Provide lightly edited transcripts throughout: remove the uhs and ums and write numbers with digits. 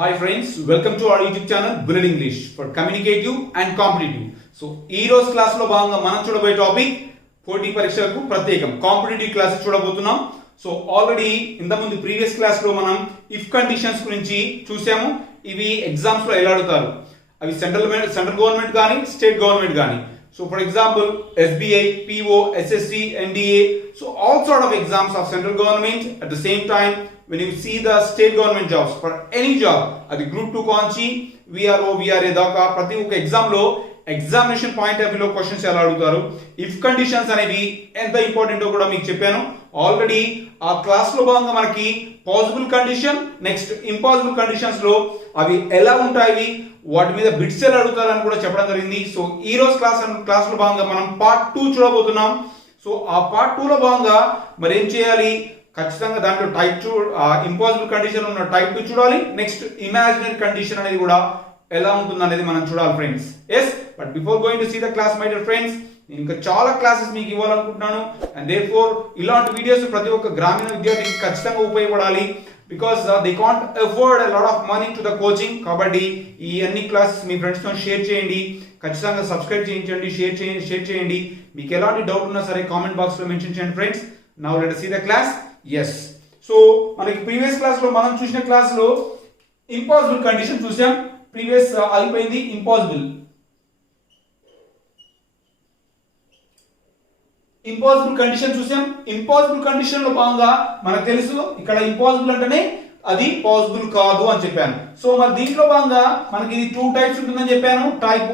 Hi friends, welcome to our YouTube channel Bullet English for communicative and competitive. So ఈ రోజు class లో భాగంగా మనం చూడబోయే టాపిక్ పోటీ పరీక్షలకు ప్రత్యేకం కాంపిటీటివ్ క్లాస్ చూడబోతున్నాం. సో ఆల్రెడీ ఇంతకుముందు ప్రీవియస్ క్లాస్ లో మనం ఇఫ్ కండిషన్స్ గురించి చూసాము. ఇవి ఎగ్జామ్స్ లో ఎలా అడుగుతారు, అవి సెంట్రల్ గవర్నమెంట్ కానీ స్టేట్ గవర్నమెంట్ కానీ. So for example, SBI, PO, SSC, NDA, so all sort of exams of central government. At the same time, when you see the state government jobs, for any job, adi group 2 Kanchi VRO, VRA దాకా ప్రతి ఒక్క exam లో examination point of view లో questions ఎలా అడుగుతారు, if conditions అనేవి ఎంత ఇంపార్టెంటో కూడా మీకు చెప్పాను ఆల్రెడీ. ఆ క్లాస్ లో భాగంగా మనకి possible condition, next impossible conditions లో అవి ఎలా ఉంటాయి, వాటి మీద బిట్స్ ఎలా అడుగుతారని కూడా చెప్పడం జరిగింది. సో ఈ రోజు క్లాస్ లో భాగంగా మనం పార్ట్ 2 చూడబోతున్నాం. సో ఆ పార్ట్ 2 లో భాగంగా మరి ఏం చేయాలి, ఖచ్చితంగా దాంట్లో టైప్ 2 ఇంపాసిబుల్ కండిషన్ ఉన్న టైప్ 2 చూడాలి. నెక్స్ట్ ఇమాజినరీ కండిషన్ అనేది కూడా ఎలా ఉంటుంది అనేది మనం చూడాలి friends. Yes, but before going to see the class my dear friends, నేను ఇంకా చాలా క్లాసెస్ మీకు ఇవ్వాలనుకుంటున్నాను. అండ్ దేర్ఫోర్ ఇలాంటి వీడియోస్ ప్రతి ఒక్క గ్రామీణ విద్యార్థికి ఖచ్చితంగా ఉపయోగపడాలి. Because they can't afford lot of money to the coaching. కాబట్టి ఈ అన్ని క్లాసెస్ మీ ఫ్రెండ్స్ తో షేర్ చేయండి, ఖచ్చితంగా సబ్స్క్రైబ్ చేయించండి, షేర్ చేయండి. మీకు ఎలాంటి డౌట్ ఉన్నా సరే కామెంట్ బాక్స్ లో మెన్షన్ చేయండి friends. Now let us see the class. Yes, so మనకి ప్రీవియస్ క్లాస్ లో మనం చూసిన క్లాస్ లో ఇంపాసిబుల్ కండిషన్ చూసాం. ప్రీవియస్ అయిపోయింది ఇంపాసిబుల్ కండిషన్ చూసాం. ఇంపాసిబుల్ కండిషన్ లో భాగంగా మనకు తెలుసు ఇక్కడ ఇంపాసిబుల్ అంటేనే అది పాసిబుల్ కాదు అని చెప్పాను. సో మరి దీంట్లో భాగంగా మనకి ఇది 2 టైప్స్ ఉంటుందని చెప్పాను. టైప్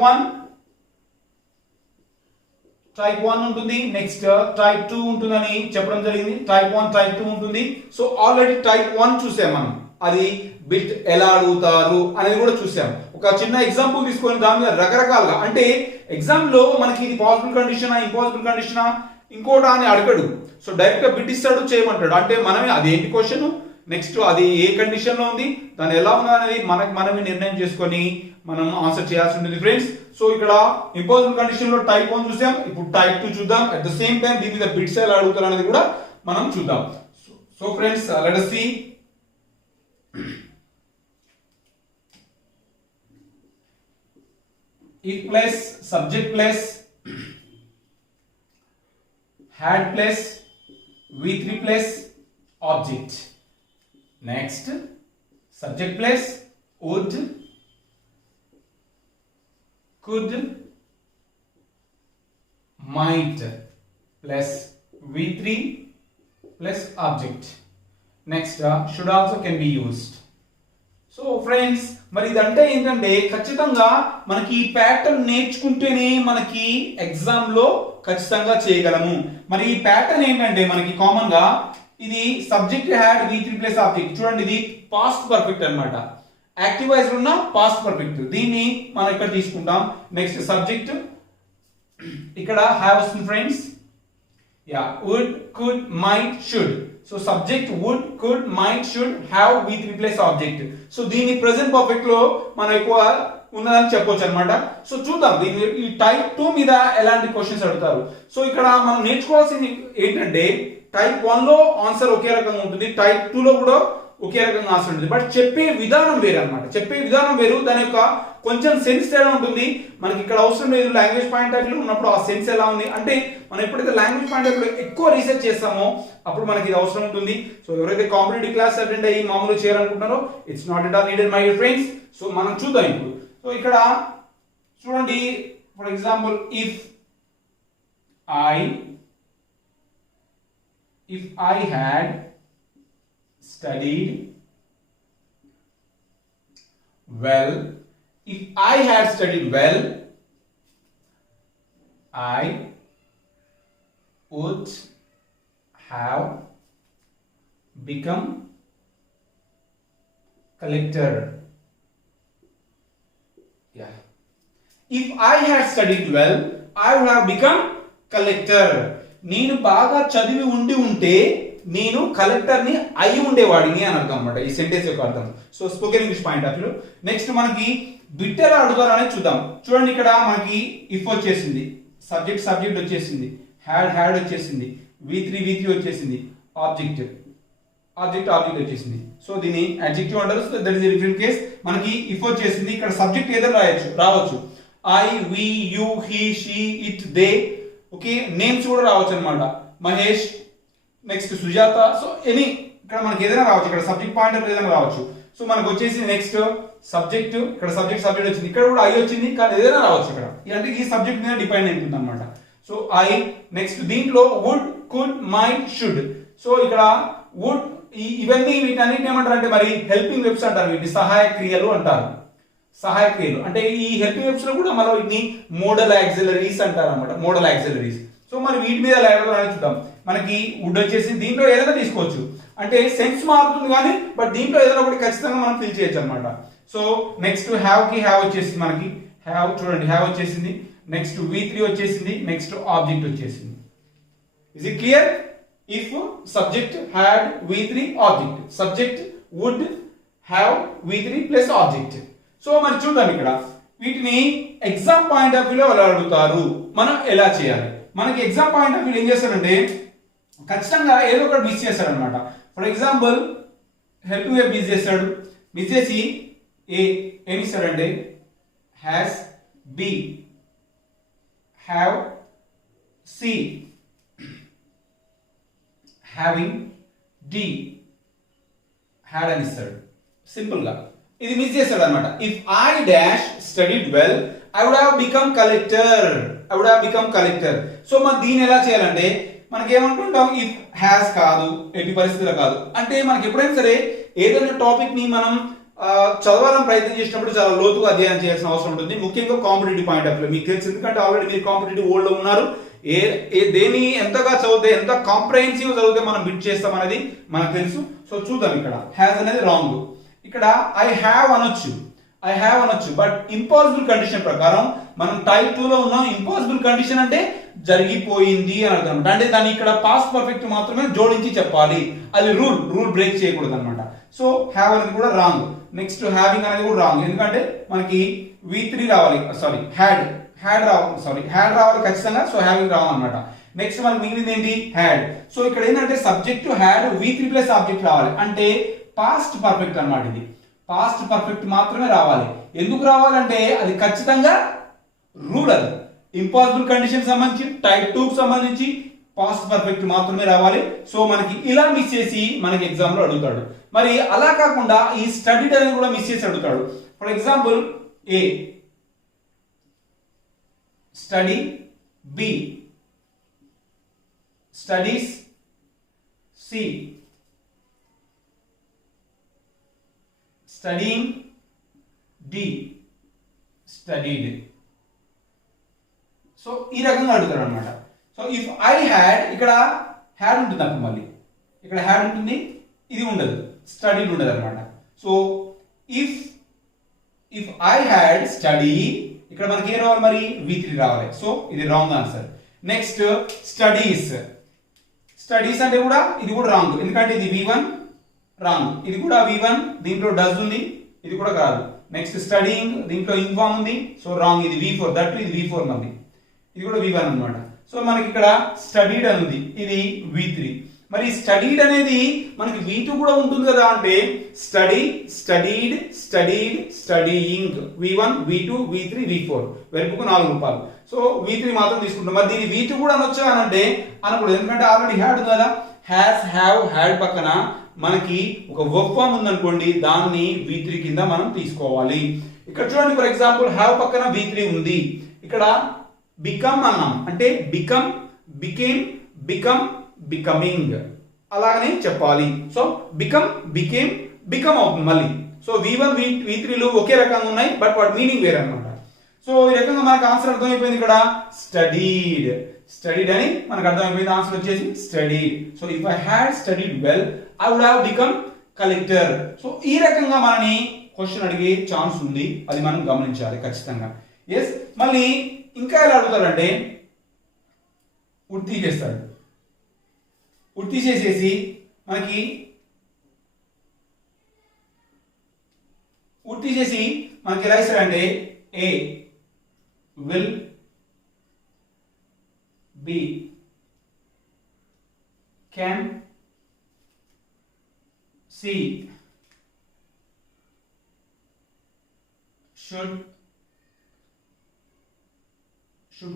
1 ఉంటుంది, నెక్స్ట్ టైప్ 2 ఉంటుందని చెప్పడం జరిగింది. టైప్ 1 టైప్ 2 ఉంటుంది. సో ఆల్రెడీ టైప్ 1 చూసాం మనం, అది బిట్ ఎలా అడుగుతారు అనేది కూడా చూసాం. ఒక చిన్న ఎగ్జాంపుల్ తీసుకొని దాని మీద రకరకాలుగా, అంటే ఎగ్జామ్ లో మనకి ఇది పాసిబుల్ కండిషనా ఇంపాసిబుల్ కండిషనా ఇంకోటా అని అడగడు. సో డైరెక్ట్ గా బిట్ ఇస్తాడు, చేయమంటాడు. అంటే మనమే అదేంటి క్వశ్చన్, నెక్స్ట్ అది ఏ కండిషన్ లో ఉంది, దాని ఎలా ఉంది అనేది మనమే నిర్ణయం చేసుకొని మనం ఆన్సర్ చేయాల్సి ఉంటుంది ఫ్రెండ్స్. సో ఇక్కడ ఇంపాసిబుల్ కండిషన్ లో టైప్ 1 చూసాం, ఇప్పుడు టైప్ 2 చూద్దాం. అట్ ద సేమ్ టైం దీని మీద బిట్స్ ఎలా అడుగుతారు అనేది కూడా మనం చూద్దాం. So friends, let us see. If plus subject plus had plus V3 plus object. Next, subject plus would, could, might plus V3 plus object. Next, should also can be used. So friends, మరి ఇదంటే ఏంటంటే ఖచ్చితంగా మనకి ఈ pattern నేర్చుకుంటేనే మనకి exam లో ఖచ్చితంగా చేయగలము. మరి ఈ ప్యాటర్న్ ఏంటంటే మనకి కామన్ గా ఇది subject had V3 plus object. చూడండి, ఇది పాస్ట్ పర్ఫెక్ట్ అన్నమాట. యాక్టివ్ వాయిస్ ఉన్న పాస్ట్ పర్ఫెక్ట్, దీన్ని మనం ఇక్కడ తీసుకుంటాం. నెక్స్ట్ సబ్జెక్ట్ ఇక్కడ హ్యావ్ వస్తుంది friends. Yeah, would, could, might, should. So subject would, could, might, should, have V3 plus object. So దీని ప్రెసెంట్ పర్ఫెక్ట్ లో మనం ఎక్కువ ఉన్నదని చెప్పొచ్చు అనమాట. సో చూద్దాం దీని ఈ టైప్ 2 మీద ఎలాంటి క్వశ్చన్స్ అడుగుతారు. సో ఇక్కడ మనం నేర్చుకోవాల్సింది ఏంటంటే టైప్ 1 లో ఆన్సర్ ఒకే రకంగా ఉంటుంది, టైప్ 2 లో కూడా ఒకే రకంగా ఆన్సర్ ఉంటుంది. బట్ చెప్పే విధానం వేరు అనమాట. చెప్పే విధానం వేరు, దాని యొక్క కొంచెం సెన్స్ తేడా ఉంటుంది. మనకి ఇక్కడ అవసరం లేదు, లాంగ్వేజ్ పాయింట్ ఆఫ్ వ్యూ ఉన్నప్పుడు ఆ సెన్స్ ఎలా ఉంది అంటే మనం ఎప్పుడైతే లాంగ్వేజ్ పాయింట్ ఆఫ్ వ్యూ ఎక్కువ రీసెర్చ్ చేస్తామో అప్పుడు మనకి ఇది అవసరం ఉంటుంది. సో ఎవరైతే కాంపిటేటివ్ క్లాస్ అటెండ్ అయ్యి మామూలు చేయాలనుకుంటున్నారో it's not at all needed my friends. So మనం చూద్దాం ఇప్పుడు. సో ఇక్కడ చూడండి, for example if I had studied well, if I had studied well, I would have become collector. Yeah, if I had studied well, I would have become collector. నేను బాగా చదివి ఉంటే నేను కలెక్టర్ ని అయి ఉండేవాడిని అని అర్థం అనమాట ఈ సెంటెన్స్ యొక్క అర్థం. So spoken English point of view next మనకి బిట్ ఎలా అడుగుతారు అనేది చూద్దాం. చూడండి, ఇక్కడ మనకి ఇఫ్ వచ్చేసింది, సబ్జెక్ట్ వచ్చేసింది, హ్యాడ్ వచ్చేసింది, V3 వచ్చేసింది, ఆబ్జెక్ట్ ఆబ్జెక్ట్ వచ్చేసింది. సో దీన్ని అడ్జెక్టివ్ అంటారు. So that is different case. మనకి ఇఫ్ వచ్చేసింది, ఇక్కడ సబ్జెక్ట్ ఏదైనా రావచ్చు. I, we, you, he, she, it, they. Okay, names కూడా రావచ్చు అనమాట. Mahesh, next Sujatha. So any ఇక్కడ మనకి ఏదైనా రావచ్చు. ఇక్కడ సబ్జెక్ట్ పాయింట్ ఆఫ్ ఏదైనా రావచ్చు. సో మనకు వచ్చేసి నెక్స్ట్ సబ్జెక్ట్, ఇక్కడ సబ్జెక్ట్ వచ్చింది, ఇక్కడ కూడా ఐ వచ్చింది, కానీ ఏదైనా రావచ్చు ఇక్కడ. అంటే ఈ సబ్జెక్ట్ మీద డిపెండ్ అవుతుంది అనమాట. So I. నెక్స్ట్ దీంట్లో would, could, might, should. So ఇక్కడ వుడ్, ఇవన్నీ వీటన్నిటిని ఏమంటారు అంటే మరి హెల్పింగ్ వెబ్స్ అంటారు. వీటిని సహాయ క్రియలు అంటారు. సహాయ క్రియలు అంటే ఈ హెల్పింగ్ వెబ్స్ లో కూడా మనం వీటిని మోడల్ యాక్సిలరీస్ అంటారు అనమాట. Model auxiliaries. సో మరి వీటి మీద చూద్దాం. మనకి వుడ్ వచ్చేసి దీంట్లో ఏదైనా తీసుకోవచ్చు. అంటే సెన్స్ మారుతుంది కానీ బట్ దీంట్లో ఏదైనా ఒకటి ఖచ్చితంగా మనం ఫిల్ చేయొచ్చు అనమాట. సో నెక్స్ట్ హ్యావ్ కి హ్యావ్ వచ్చేసింది. మనకి హ్యావ్ చూడండి, హ్యావ్ వచ్చేసింది. నెక్స్ట్ V3 వచ్చేసింది. నెక్స్ట్ ఆబ్జెక్ట్ వచ్చేసింది. Is it clear? If subject had V3 object, subject would have V3 plus object. So మరి చూద్దాం ఇక్కడ వీటిని ఎగ్జామ్ పాయింట్ ఆఫ్ వ్యూలో ఎలా అడుగుతారు, మనం ఎలా చేయాలి. మనకి ఎగ్జామ్ పాయింట్ ఆఫ్ వ్యూ ఏం చేస్తారంటే ఖచ్చితంగా ఏదో ఒకటి మిస్ చేస్తాడు అనమాట. For example helping verb miss చేస్తాడు. మిస్ చేసి ఏమి ఇస్తాడంటే has, B, have, C, having, D, had అని ఇస్తాడు సింపుల్ గా. ఇది మిస్ చేస్తాడు అనమాట. If I dash studied well I would have become collector. So మనం దీన్ని ఎలా చేయాలంటే మనకి ఏమనుకుంటాం, ఇఫ్ హ్యాస్ కాదు, ఎట్టి పరిస్థితుల్లో కాదు. అంటే మనకి ఎప్పుడైనా సరే ఏదైనా టాపిక్ ని మనం చదవాలని ప్రయత్నం చేసినప్పుడు చాలా లోతుగా అధ్యయనం చేయాల్సిన అవసరం ఉంటుంది. ముఖ్యంగా కాంపిటేటివ్ పాయింట్ ఆఫ్ వ్యూ మీకు తెలుసు, ఎందుకంటే ఆల్రెడీ మీరు కాంపిటేటివ్ వరల్డ్ లో ఉన్నారు. దేని ఎంతగా చదివితే, ఎంత కాంప్రహెన్సివ్ చదివితే మనం బిట్ చేస్తాం అనేది మనకు తెలుసు. సో చూద్దాం. ఇక్కడ హ్యాస్ అనేది రాంగ్. ఇక్కడ ఐ హ్యావ్ అనొచ్చు, బట్ ఇంపాసిబుల్ కండిషన్ ప్రకారం మనం టైప్ 2 లో ఉన్నాం. ఇంపాసిబుల్ కండిషన్ అంటే జరిగిపోయింది అని అర్థం. అంటే దాన్ని ఇక్కడ పాస్ట్ పర్ఫెక్ట్ మాత్రమే జోడించి చెప్పాలి. అది రూల్ బ్రేక్ చేయకూడదు అనమాట. సో హ్యావ్ అనేది కూడా రాంగ్. నెక్స్ట్ హ్యావింగ్ అనేది కూడా రాంగ్, ఎందుకంటే మనకి V3 రావాలి, సారీ హ్యాడ్ రావాలి ఖచ్చితంగా. సో హ్యావింగ్ రావాలన్నమాట. నెక్స్ట్ మనకి మిగిలింది ఏంటి, హ్యాడ్. సో ఇక్కడ ఏంటంటే subject had V3 plus object రావాలి. అంటే పాస్ట్ పర్ఫెక్ట్ అన్నమాట. ఇది పాస్ట్ పర్ఫెక్ట్ మాత్రమే రావాలి. ఎందుకు రావాలంటే అది ఖచ్చితంగా రూల్. అది ఇంపాసిబుల్ కండిషన్ సంబంధించి టైప్ 2 కి సంబంధించి పాస్ట్ పర్ఫెక్ట్ మాత్రమే రావాలి. సో మనకి ఇలా మిస్ చేసి మనకి ఎగ్జామ్ లో అడుగుతాడు. మరి అలా కాకుండా ఈ స్టడీడ్ అనేది కూడా మిస్ చేసి అడుగుతాడు. For example A study, B studies, C studying, D studied. So ఈ రకంగా అడుగుతాడు అనమాట. సో ఇఫ్ ఐ హ్యాడ్, ఇక్కడ హ్యాడ్ ఉంటుంది అప్పుడు, మళ్ళీ ఇక్కడ హ్యాడ్ ఉంటుంది, ఇది ఉండదు, స్టడీడ్ ఉండదు అనమాట. So if I had study, ఇక్కడ మనకి ఏం రావాలి మరి, V3 రావాలి. సో ఇది రాంగ్ ఆన్సర్. నెక్స్ట్ స్టడీస్ అంటే కూడా ఇది కూడా రాంగ్, ఎందుకంటే ఇది V1 రాంగ్, ఇది కూడా V1, దీంట్లో డస్ ఉంది, ఇది కూడా కాదు. నెక్స్ట్ స్టడీయింగ్, దీంట్లో ఇన్ఫార్మ్ ఉంది, సో రాంగ్, ఇది V4, దట్ ఇది V4 మళ్ళీ, ఇది కూడా V1 అన్నమాట. సో మనకి ఇక్కడ స్టడీడ్ అని ఉంది, ఇది V3. మరి స్టడీడ్ అనేది మనకి V2 కూడా ఉంటుంది కదా, అంటే study, studied, studied, studying, V1, V2, V3, V4, వెరుపుకు 4 రూపాయలు. సో V3 మాత్రం తీసుకుంటాం. మరి దీన్ని V2 కూడా అనొచ్చా అని అంటే అనకూడదు, ఎందుకంటే ఆల్రెడీ హ్యాడ్ ఉంది కదా. హ్యాస్, హ్యావ్, హ్యాడ్ పక్కన మనకి ఒక వర్బ్ ఫామ్ ఉందనుకోండి, దాన్ని V3 కింద మనం తీసుకోవాలి. ఇక్కడ చూడండి, ఫర్ ఎగ్జాంపుల్ హ్యావ్ పక్కన V3 ఉంది. ఇక్కడ బికమ్ అన్నాం, అంటే బికమ్, బికేమ్, బికమ్, బికమింగ్ అలాగనే చెప్పాలి. సో బికమ్, బికేమ్, బికమ్ అవుతుంది మళ్ళీ. సో V1, V3లు ఒకే రకంగా ఉన్నాయి, బట్ వాటి మీనింగ్ వేరే అన్నమాట. సో ఈ రకంగా మనకు ఆన్సర్ అర్థమైపోయింది. ఇక్కడ స్టడీడ్ అని మనకు అర్థమైపోయింది. ఆన్సర్ వచ్చేసి studied. So if I had studied well I would have become collector. So ఈ రకంగా మనని క్వశ్చన్ అడిగే ఛాన్స్ ఉంది, అది మనం గమనించాలి ఖచ్చితంగా. ఎస్, మళ్ళీ ఇంకా ఎలా అడుగుతారంటే ఉత్తి చేస్తాడు. ఉత్తి చేసేసి మనకి ఎలా ఇస్తాడంటే A will B, can, C should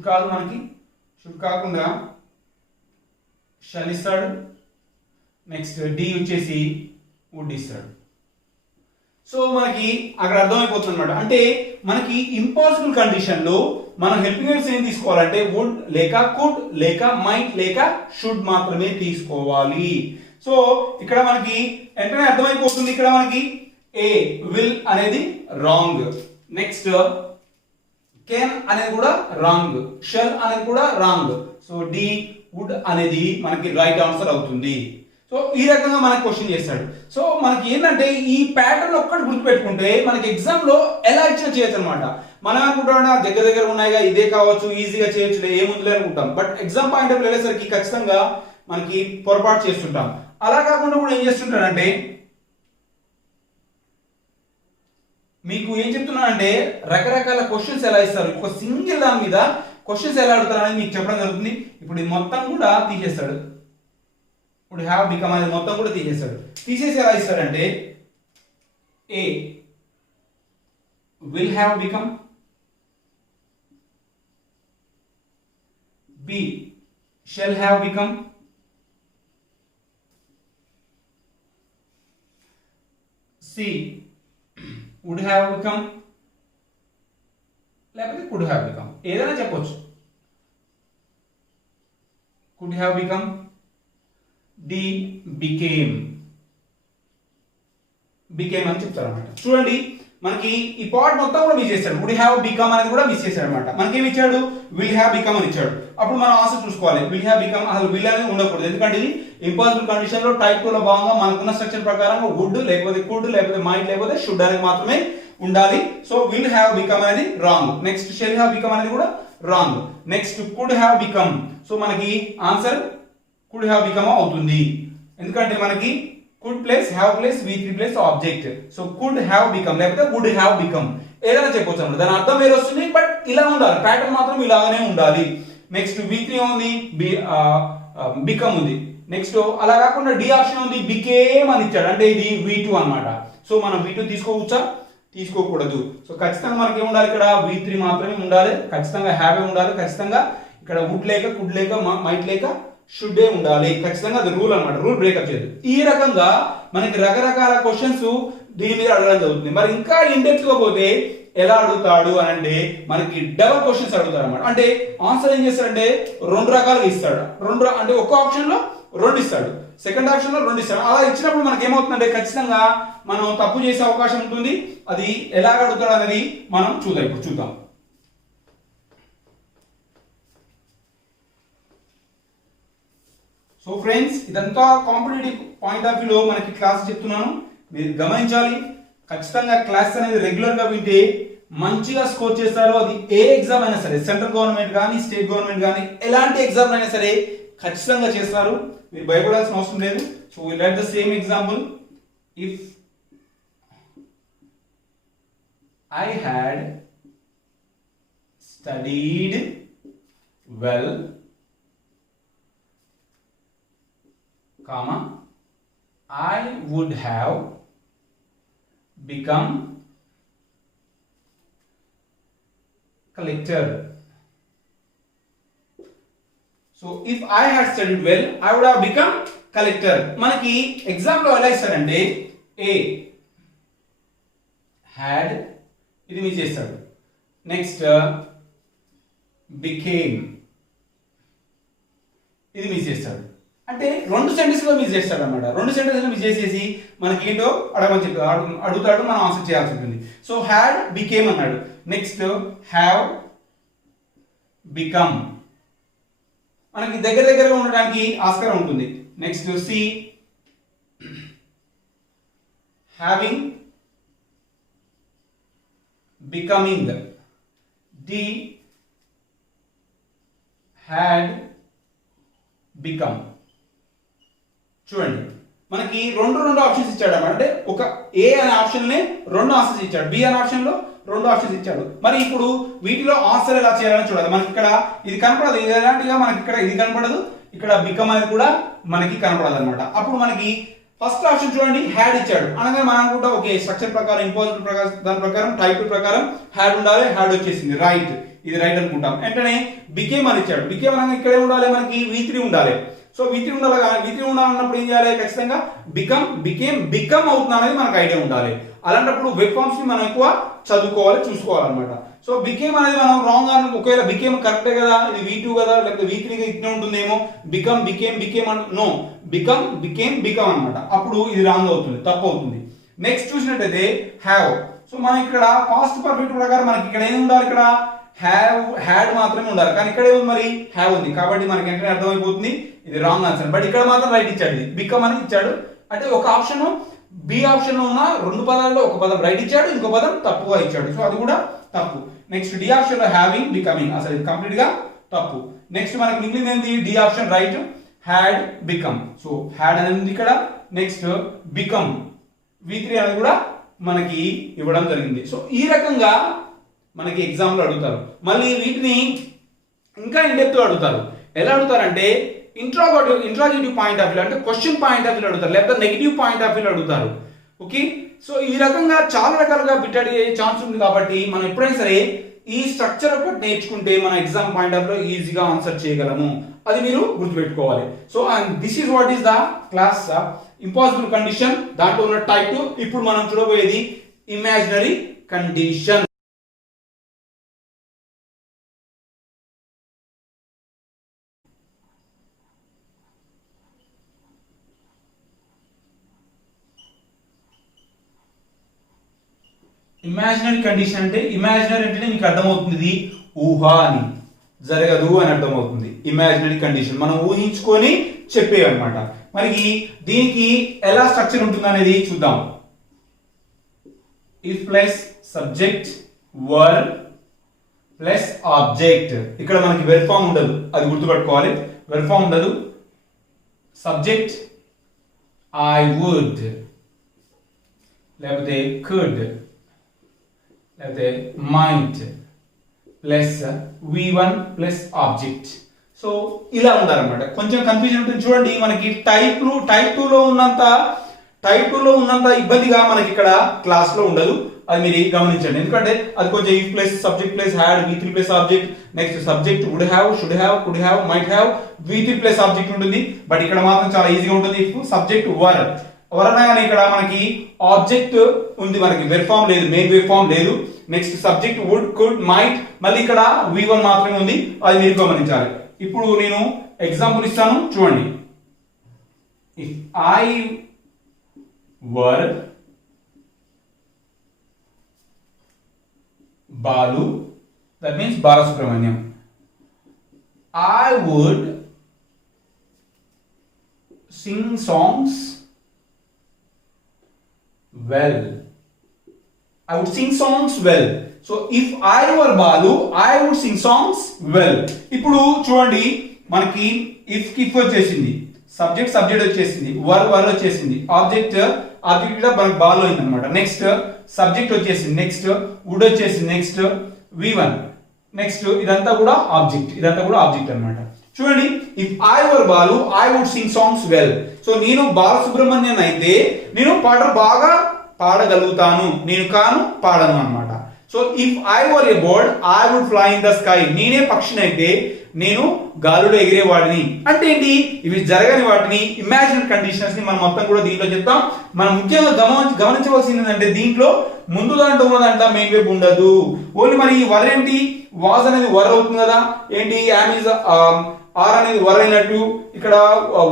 కాదు, మనకి షుడ్ కాకుండా షల్ ఇస్తాడు. నెక్స్ట్ డి వచ్చేసి వుడ్ ఇస్తాడు. సో మనకి అక్కడ అర్థమైపోతుంది అనమాట. అంటే మనకి ఇంపాసిబుల్ కండిషన్ లో మనం హెల్పింగ్ వర్బ్స్ ఏం తీసుకోవాలంటే వుడ్ లేక కుడ్ లేక మైట్ లేక షుడ్ మాత్రమే తీసుకోవాలి. సో ఇక్కడ మనకి వెంటనే అర్థమైపోతుంది. ఇక్కడ మనకి ఏ విల్ అనేది రాంగ్, నెక్స్ట్ కెన్ అనేది కూడా రాంగ్, షెల్ అనేది కూడా రాంగ్. సో డి వుడ్ అనేది మనకి రైట్ ఆన్సర్ అవుతుంది. సో ఈ రకంగా మనకి క్వశ్చన్ చేస్తాడు. సో మనకి ఏంటంటే ఈ ప్యాటర్న్ ఒక్కటి గుర్తుపెట్టుకుంటే మనకి ఎగ్జామ్ లో ఎలా ఇచ్చినా చేయొచ్చు అనమాట. మనం అనుకుంటాం దగ్గర దగ్గర ఉన్నాయిగా ఇదే కావచ్చు, ఈజీగా చేయొచ్చు, ఏముందిలే అనుకుంటాం. బట్ ఎగ్జామ్ పాయింట్ ఆఫ్ వెళ్ళేసరికి ఖచ్చితంగా మనకి పొరపాటు చేస్తుంటాం. అలా కాకుండా కూడా ఏం చేస్తుంటాడంటే మీకు ఏం చెప్తున్నానంటే రకరకాల క్వశ్చన్స్ ఎలా ఇస్తారు, ఒక సింగిల్ దాని మీద క్వశ్చన్స్ ఎలా అడుగుతారు అనేది మీకు చెప్పడం జరుగుతుంది. ఇప్పుడు ఇది మొత్తం కూడా తీసేస్తాడు. ఇప్పుడు హ్యావ్ బికమ్ అనేది మొత్తం కూడా తీసేస్తాడు. తీసేసి ఎలా ఇస్తాడంటే A will have become, B shall have become, C would have become, లేకపోతే కుడ్ హ్యావ్ బికమ్, ఏదైనా చెప్పొచ్చు. Could have become, D became అని చెప్తారు అనమాట. చూడండి మనకి ఈ పార్ట్ మొత్తం కూడా మిస్ చేశాడు. వుడ్ హ్యావ్ బికమ్ అనేది కూడా మిస్ చేశాడు అనమాట. మనకి ఏమి ఇచ్చాడు, విల్ హ్యావ్ బికమ్ అని ఇచ్చాడు. అప్పుడు మనం ఆన్సర్ చూసుకోవాలి. విల్ హ్యావ్ బికమ్ అసలు విల్ అనేది ఉండకూడదు, ఎందుకంటే ఇది ఇంపాసిబుల్ కండిషన్ లో టైప్ 2 లో భాగంగా మనకున్న స్ట్రక్చర్ ప్రకారం వుడ్ లేకపోతే కుడ్ లేకపోతే మైట్ లేకపోతే షుడ్ అనేది మాత్రమే ఉండాలి. సో విల్ హ్యావ్ బికమ్ అనేది wrong. Next shell have become అనేది కూడా wrong. Next could have become, so మనకి ఆన్సర్ కుడ్ హ్యావ్ బికమ్ అవుతుంది. ఎందుకంటే మనకి could plus have plus V3 plus object. So could have become లేకపోతే వుడ్ హ్యావ్ బికమ్ ఏదైనా చెప్పొచ్చు అన్నమాట. దాని అర్థం వేరే వస్తుంది, బట్ ఇలా ఉండాలి, ప్యాటర్న్ మాత్రం ఇలాగనే ఉండాలి. నెక్స్ట్ V3 ఉంది, బికమ్ ఉంది. నెక్స్ట్ అలా కాకుండా డి ఆప్షన్ ఉంది, బికేమ్ అని ఇచ్చాడు, అంటే ఇది V2 అన్నమాట. సో మనం V2 తీసుకోవచ్చా, తీసుకోకూడదు. సో ఖచ్చితంగా మనకి ఏమి ఉండాలి, ఇక్కడ V3 మాత్రమే ఉండాలి, ఖచ్చితంగా హ్యావ్ ఉండాలి, ఖచ్చితంగా ఇక్కడ వుడ్ లేక కుడ్ లేక మైట్ లేక షుడ్ ఉండాలి, ఖచ్చితంగా అది రూల్ అన్నమాట. రూల్ బ్రేకప్ చేయదు. ఈ రకంగా మనకి రకరకాల క్వశ్చన్స్ దీని మీద అడగడం జరుగుతుంది. మరి ఇంకా ఇండెప్త్ గా పోతే ఎలా అడుగుతాడు అని అంటే మనకి డబల్ క్వశ్చన్స్ అడుగుతాడు అనమాట. అంటే ఆన్సర్ ఏం చేస్తాడంటే 2 రకాలుగా ఇస్తాడు. అంటే ఒక్క ఆప్షన్ లో 2 ఇస్తాడు, సెకండ్ ఆప్షన్ లో 2 ఇస్తాడు. అలా ఇచ్చినప్పుడు మనకి ఏమవుతుందంటే ఖచ్చితంగా మనం తప్పు చేసే అవకాశం ఉంటుంది. అది ఎలాగ అడుగుతాడు అనేది మనం చూద్దాం. సో ఫ్రెండ్స్, ఇదంతా కాంపిటేటివ్ పాయింట్ ఆఫ్ వ్యూలో మనకి క్లాస్ చెప్తున్నాను, మీరు గమనించాలి. ఖచ్చితంగా క్లాస్ అనేది రెగ్యులర్ గా వింటే మంచిగా స్కోర్ చేస్తారు. అది ఏ ఎగ్జామ్ అయినా సరే, సెంట్రల్ గవర్నమెంట్ కానీ స్టేట్ గవర్నమెంట్ కానీ ఎలాంటి ఎగ్జామ్ అయినా సరే ఖచ్చితంగా చేస్తారు. మీరు భయపడాల్సిన అవసరం లేదు. So we let the same example. If I had studied well, comma, I would have become collector. So if I had studied well, I would have become collector. మనకి ఎగ్జామ్ లో ఎలా ఇస్తారంటే A had, ఇది miss చేస్తాడు. Next became, ఇది miss చేస్తాడు. అంటే 2 sentence లో మిస్ చేస్తాడు అన్నమాట. 2 సెంటెన్స్ లో మిస్ చేసేసి మనకి ఏంటో అడగమని చెప్పి అడుగుతాడు, మనం ఆన్సర్ చేయాల్సి ఉంటుంది. సో హ్యాడ్ బికేమ్ అన్నాడు. నెక్స్ట్ హ్యావ్ బికమ్, మనకి దగ్గరగా ఉండడానికి ఆస్కారం ఉంటుంది. Next C having becoming, D had become. చూడండి మనకి రెండు ఆప్షన్స్ ఇచ్చాడు అన్నమాట. అంటే ఒక ఏ అనే ఆప్షన్ నే 2 ఆన్సర్స్ ఇచ్చాడు, బి అనే ఆప్షన్ లో 2 ఆప్షన్స్ ఇచ్చాడు. మరి ఇప్పుడు వీటిలో ఆన్సర్ ఎలా చేయాలని చూడాలి. మనకి ఇక్కడ ఇది కనపడదు, ఇది ఎలాంటిగా మనకి ఇక్కడ ఇది కనపడదు, ఇక్కడ బికమ్ అనేది కూడా మనకి కనపడదు అనమాట. అప్పుడు మనకి ఫస్ట్ ఆప్షన్ చూడండి, హ్యాడ్ ఇచ్చాడు అనగా మనం అనుకుంటాం ఓకే స్ట్రక్చర్ ప్రకారం ఇంపాసిబుల్ ప్రకారం దాని ప్రకారం టైప్ ప్రకారం హ్యాడ్ ఉండాలి, హ్యాడ్ వచ్చేసింది రైట్, ఇది రైట్ అనుకుంటాం. వెంటనే బికేమ్ అని ఇచ్చాడు, బికేమ్ అనగా ఇక్కడే ఉండాలి మనకి V3 ఉండాలి. సో V3 ఉండాలి కదా, V3 ఉండాలన్నప్పుడు ఏం చేయాలి, ఖచ్చితంగా బికమ్ బికేమ్ బికమ్ అవుతుంది అనేది మనకు ఐడియా ఉండాలి. అలాంటప్పుడు వెబ్ ఫార్మ్స్ ని మనం ఎక్కువ చదువుకోవాలి, చూసుకోవాలన్నమాట. సో బికేమ్ అనేది మనం రాంగ్ అని, ఒకవేళ బికేమ్ కరెక్టే కదా, ఇది V2 కదా లేకపోతే V3 ఇట్నే ఉంటుందేమో, become became became no, become became become అన్నమాట. అప్పుడు ఇది రాంగ్ అవుతుంది, తప్పు అవుతుంది. నెక్స్ట్ చూసినట్టయితే హ్యావ్. సో మనం ఇక్కడ పాస్ట్ పర్ఫెక్ట్ ప్రకారం మనకి ఇక్కడ ఏం ఉండాలి, ఇక్కడ హ్యాడ్ మాత్రమే ఉండాలి, కానీ ఇక్కడ ఏముంది మరి హ్యావ్ ఉంది, కాబట్టి మనకి వెంటనే అర్థమైపోతుంది ఇది రాంగ్ ఆన్సర్. బట్ ఇక్కడ మాత్రం రైట్ ఇచ్చాడు, ఇది బికమ్ అని ఇచ్చాడు. అంటే ఒక ఆప్షన్ బి ఆప్షన్ లో ఉన్న రెండు పదాల్లో ఒక పదం రైట్ ఇచ్చాడు, ఇంకో పదం తప్పుగా ఇచ్చాడు, సో అది కూడా తప్పు. నెక్స్ట్ డి ఆప్షన్ లో హ్యావింగ్ బికమింగ్, అసలు ఇది కంప్లీట్ గా తప్పు. నెక్స్ట్ మనకి మిగిలింది ఏంటి, D option right, had become. So had అనేది ఉంది ఇక్కడ, నెక్స్ట్ బికమ్ V3 అనేది కూడా మనకి ఇవ్వడం జరిగింది. సో ఈ రకంగా మనకి ఎగ్జామ్ లో అడుగుతారు. మళ్ళీ వీటిని ఇంకా ఇన్ డెప్త్ అడుగుతారు. ఎలా అడుగుతారంటే ఇంట్రాగేటివ్ పాయింట్ ఆఫ్ వ్యూ, అంటే క్వశ్చన్ పాయింట్ ఆఫ్ వ్యూ అడుగుతారు, లేకపోతే నెగిటివ్ పాయింట్ ఆఫ్ వ్యూ అడుగుతారు. ఓకే, సో ఈ రకంగా చాలా రకాలుగా బిట్ అడిగే ఛాన్స్ ఉంది. కాబట్టి మనం ఎప్పుడైనా సరే ఈ స్ట్రక్చర్ ఒకటి నేర్చుకుంటే మన ఎగ్జామ్ పాయింట్ ఆఫ్ వ్యూ ఈజీగా ఆన్సర్ చేయగలము, అది మీరు గుర్తుపెట్టుకోవాలి. So and this is what is the class impossible condition, దాంట్లో ఉన్న టైప్ 2. ఇప్పుడు మనం చూడబోయేది ఇమాజినరీ కండిషన్. ఇమాజినరీ కండిషన్ అంటే, ఇమాజినరీ అంటే మీకు అర్థమవుతుంది ఊహ అని, జరగదు అని అర్థమవుతుంది. ఇమాజినరీ కండిషన్ మనం ఊహించుకొని చెప్పేవి అనమాట. మరి దీనికి ఎలా స్ట్రక్చర్ ఉంటుంది అనేది చూద్దాం. If plus subject verb plus object. ఇక్కడ మనకి వెర్బ్ ఫామ్ ఉండదు, అది గుర్తుపెట్టుకోవాలి. వెర్బ్ ఫామ్ ఉండదు. సబ్జెక్ట్ ఐ వుడ్, లేకపోతే కుడ్, లేకపోతే might plus V1 plus object. So ఇలా ఉండాలన్నమాట. కొంచెం కన్ఫ్యూజన్ ఉంటుంది చూడండి. మనకి టైప్ 2 లో ఉన్నంత ఇబ్బందిగా మనకి ఇక్కడ క్లాస్ లో ఉండదు, అది మీరు గమనించండి. ఎందుకంటే అది కొంచెం if plus subject plus had V3 plus object, next subject would have, should have, could have, might have, V3 plus object ఉంటుంది. బట్ ఇక్కడ మాత్రం చాలా ఈజీగా ఉంటుంది. ఇఫ్ సబ్జెక్ట్ వర్ అనగానే ఇక్కడ మనకి ఆబ్జెక్ట్ ఉంది, మనకి వెర్బ్ ఫామ్ లేదు, మెయిన్ వెర్బ్ ఫామ్ లేదు. Next subject would, could, might, మళ్ళీ ఇక్కడ V1 మాత్రమే ఉంది, అది మీరు గమనించాలి. ఇప్పుడు నేను ఎగ్జాంపుల్ ఇస్తాను చూడండి. If I were Balu, that means Balasubrahmanyam, I would sing songs well. I would sing songs well. So if I were Balu, I would sing songs well. ఇప్పుడు చూడండి మనకి ఇఫ్ వచ్చేసింది, సబ్జెక్ట్ వచ్చేసింది, వర్ వచ్చేసింది, ఆబ్జెక్ట్ కూడా మనకి బాలు అయింది అనమాట. నెక్స్ట్ సబ్జెక్ట్ వచ్చేసింది, నెక్స్ట్ వుడ్ వచ్చేసింది, నెక్స్ట్ V1, నెక్స్ట్ ఇదంతా కూడా ఆబ్జెక్ట్ అన్నమాట. చూడండి, if I were Balu I would sing songs well. So నేను బాలసుబ్రహ్మణ్యం అయితే నేను పాటలు బాగా పాడగలుగుతాను, నేను పాడను అన్నమాట. So if I were a bird I would fly in the sky. నేనే పక్షిని అయితే నేను గాలిలో ఎగిరేవాడిని. అంటే ఏంటి, ఇవి జరగని వాటిని ఇమాజినరీ కండిషన్స్ ని మనం మొత్తం కూడా దీంట్లో చెప్తాం. మనం ముఖ్యంగా గమనించవలసింది ఏంటంటే దీంట్లో ముందు దాంట్లో ఉన్నదంట మెయిన్ వెబ్ ఉండదు. ఓన్లీ మరి వర్ ఏంటి, వాజ్ అనేది వర్ అవుతుంది కదా, ఏంటి యామ్ ఇస్ ఆర్ అనేది వర్ అయినట్టు, ఇక్కడ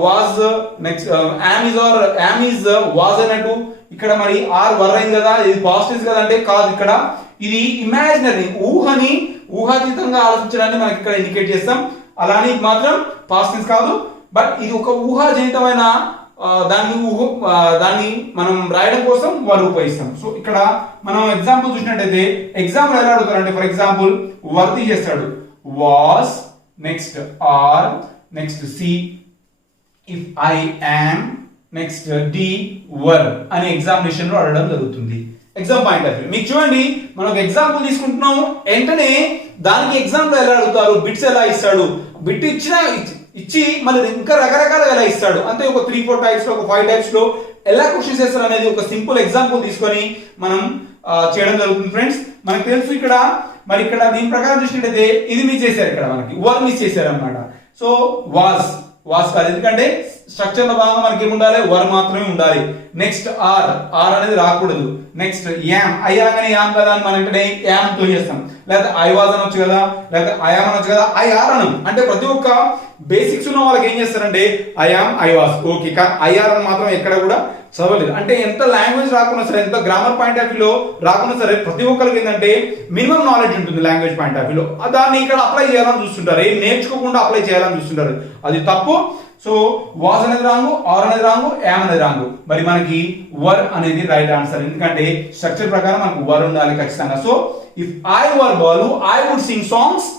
was next yam is was అయినట్టు, ఇక్కడ మరి ఆర్ వర్ అయింది కదా, ఇది పాజిటివ్ కదా అంటే కాదు. ఇక్కడ ఇది ఇమాజినరీ, ఊహాతీతంగా ఆలోచించడాన్ని మనకి ఇక్కడ ఇండికేట్ చేస్తాం. అలానే మాత్రం పాజిటివ్ కాదు, బట్ ఇది ఒక ఊహాజనితమైన దాన్ని మనం రాయడం కోసం వర్ ఉపయోగిస్తాం. సో ఇక్కడ మనం ఎగ్జాంపుల్ చూసినట్టయితే ఎగ్జాంపుల్ ఎలా అడుగుతారంటే, ఫర్ ఎగ్జాంపుల్ వర్ తీసేస్తాడు, was, next R, next C, if I am, next D, వర్ అనే ఎగ్జామినేషన్ లో అడగడం జరుగుతుంది. ఎగ్జామ్ పాయింట్ ఆఫ్ వ్యూ మీకు చూడండి, మనం ఒక ఎగ్జాంపుల్ తీసుకుంటున్నాం, వెంటనే దానికి ఎగ్జామ్ లో ఎలా అడుగుతారు, బిట్స్ ఎలా ఇస్తాడు, బిట్ ఇచ్చి మళ్ళీ ఇంకా రకరకాలుగా ఎలా ఇస్తాడు, అంటే ఒక 3-4 టైప్స్ లో, ఒక 5 టైప్స్ లో ఎలా క్వశ్చన్స్ చేస్తారు అనేది ఒక సింపుల్ ఎగ్జాంపుల్ తీసుకొని మనం చేయడం జరుగుతుంది ఫ్రెండ్స్. మనకు తెలుసు ఇక్కడ మరి ఇక్కడ దీని ప్రకారం చూసినట్టయితే ఇది మిస్ చేశారు, ఇక్కడ మనకి వర్ మిస్ చేశారు అనమాట. సో వాస్ కాదు, ఎందుకంటే స్ట్రక్చర్ లో భాగంగా మనకి ఏమి ఉండాలి, వర్ మాత్రమే ఉండాలి. నెక్స్ట్ ఆర్ అనేది రాకూడదు. నెక్స్ట్ యామ్, అయ్యాగానే యామ్ కదా అని మనం ఇక్కడ యామ్ తో చేస్తాం, లేకపోతే ఐ వాజ్ అనొచ్చు కదా, లేకపోతే ఐ యామ్ అనొచ్చు కదా, ఐ ఆర్ అనం. అంటే ప్రతి ఒక్క బేసిక్స్ ఉన్న వాళ్ళకి ఏం చేస్తారంటే I am I was okay, కానీ ఐ ఆర్ అని మాత్రం ఎక్కడ కూడా చదవలేదు. అంటే ఎంత లాంగ్వేజ్ రాకున్నా సరే, ఎంత గ్రామర్ పాయింట్ ఆఫ్ వ్యూలో రాకున్నా సరే, ప్రతి ఒక్కరికి ఏంటంటే మినిమం నాలెడ్జ్ ఉంటుంది లాంగ్వేజ్ పాయింట్ ఆఫ్ వ్యూలో. దాన్ని ఇక్కడ అప్లై చేయాలని చూస్తుంటారు, ఏం నేర్చుకోకుండా అప్లై చేయాలని చూస్తుంటారు, అది తప్పు. సో వాజ్ అనేది రాంగు, ఆర్ అనేది రాంగు, యామ్ అనేది రాంగు. మరి మనకి వర్ అనేది రైట్ ఆన్సర్, ఎందుకంటే స్ట్రక్చర్ ప్రకారం మనకు వర్ ఉండాలి ఖచ్చితంగా. So if I were Balu I would sing songs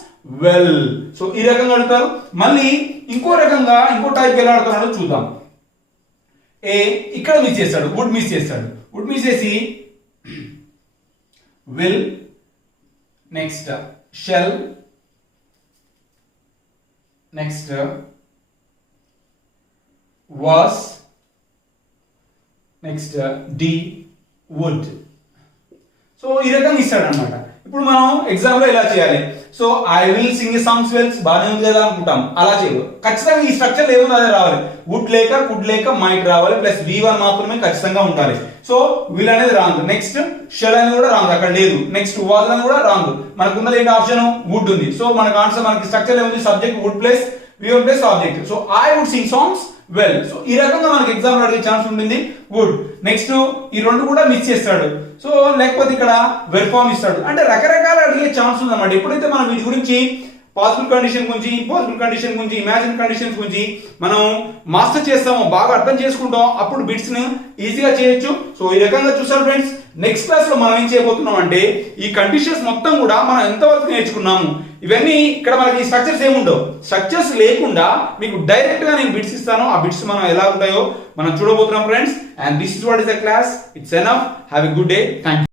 well. So ఈ రకంగా అడుగుతారు. మళ్ళీ ఇంకో రకంగా ఇంకో టైప్ ఎలా అడుగుతున్నాడో చూద్దాం. ఇక్కడ మిస్ చేస్తాడు, వుడ్ మిస్ చేస్తాడు. వుడ్ మిస్ చేసి will, next shall, next was, next D, would. So ఈ రకంగా ఇస్తాడు అనమాట. ఇప్పుడు మనం ఎగ్జామ్ లో ఎలా చేయాలి? So I will sing songs wells బాగానే ఉంది కదా అనుకుంటాం, అలా చేయదు. ఖచ్చితంగా ఈ స్ట్రక్చర్ ఏముంది అదే రావాలి. వుడ్ లేక కుడ్ లేక మైట్ రావాలి, ప్లస్ V1 మాత్రమే ఖచ్చితంగా ఉండాలి. సో విల్ అనేది రాంగ్. నెక్స్ట్ షెల్ అనేది కూడా రాంగ్, అక్కడ లేదు. నెక్స్ట్ వాజ్ అని కూడా రాంగ్. మనకు ఉన్నది ఏంటి ఆప్షన్? వుడ్ ఉంది. సో మనకు ఆన్సర్, మనకి స్ట్రక్చర్ ఏముంది? Subject would plus V1 plus object. So I would sing songs well. So ఈ రకంగా మనకి ఎగ్జామ్ లో అడిగే ఛాన్స్ ఉంటుంది వుడ్. నెక్స్ట్ ఈ రెండు కూడా మిస్ చేస్తాడు. సో లేకపోతే ఇక్కడ వెల్ ఫామ్ ఇస్తాడు. అంటే రకరకాల అడిగే ఛాన్స్ ఉంది అన్నమాట. ఎప్పుడైతే మనం వీటి గురించి పాసిబుల్ కండిషన్ గురించి, ఇంపాసిబుల్ కండిషన్ గురించి, ఇమాజిన్ కండిషన్స్ గురించి మనం మాస్టర్ చేస్తామో, బాగా అర్థం చేసుకుంటాం, అప్పుడు బిట్స్ ని ఈజీగా చేయొచ్చు. సో ఈ రకంగా చూసారు ఫ్రెండ్స్. నెక్స్ట్ క్లాస్ లో మనం ఏం చేయబోతున్నాం అంటే ఈ కండిషన్స్ మొత్తం కూడా మనం ఎంతవరకు నేర్చుకున్నాము, ఇవన్నీ ఇక్కడ మనకి స్ట్రక్చర్స్ ఏముండవు. స్ట్రక్చర్స్ లేకుండా మీకు డైరెక్ట్ గా నేను బిట్స్ ఇస్తాను. ఆ బిట్స్ మనం ఎలా ఉంటాయో మనం చూడబోతున్నాం friends. And this is what is the class. It's enough. Have a good day. Thank you.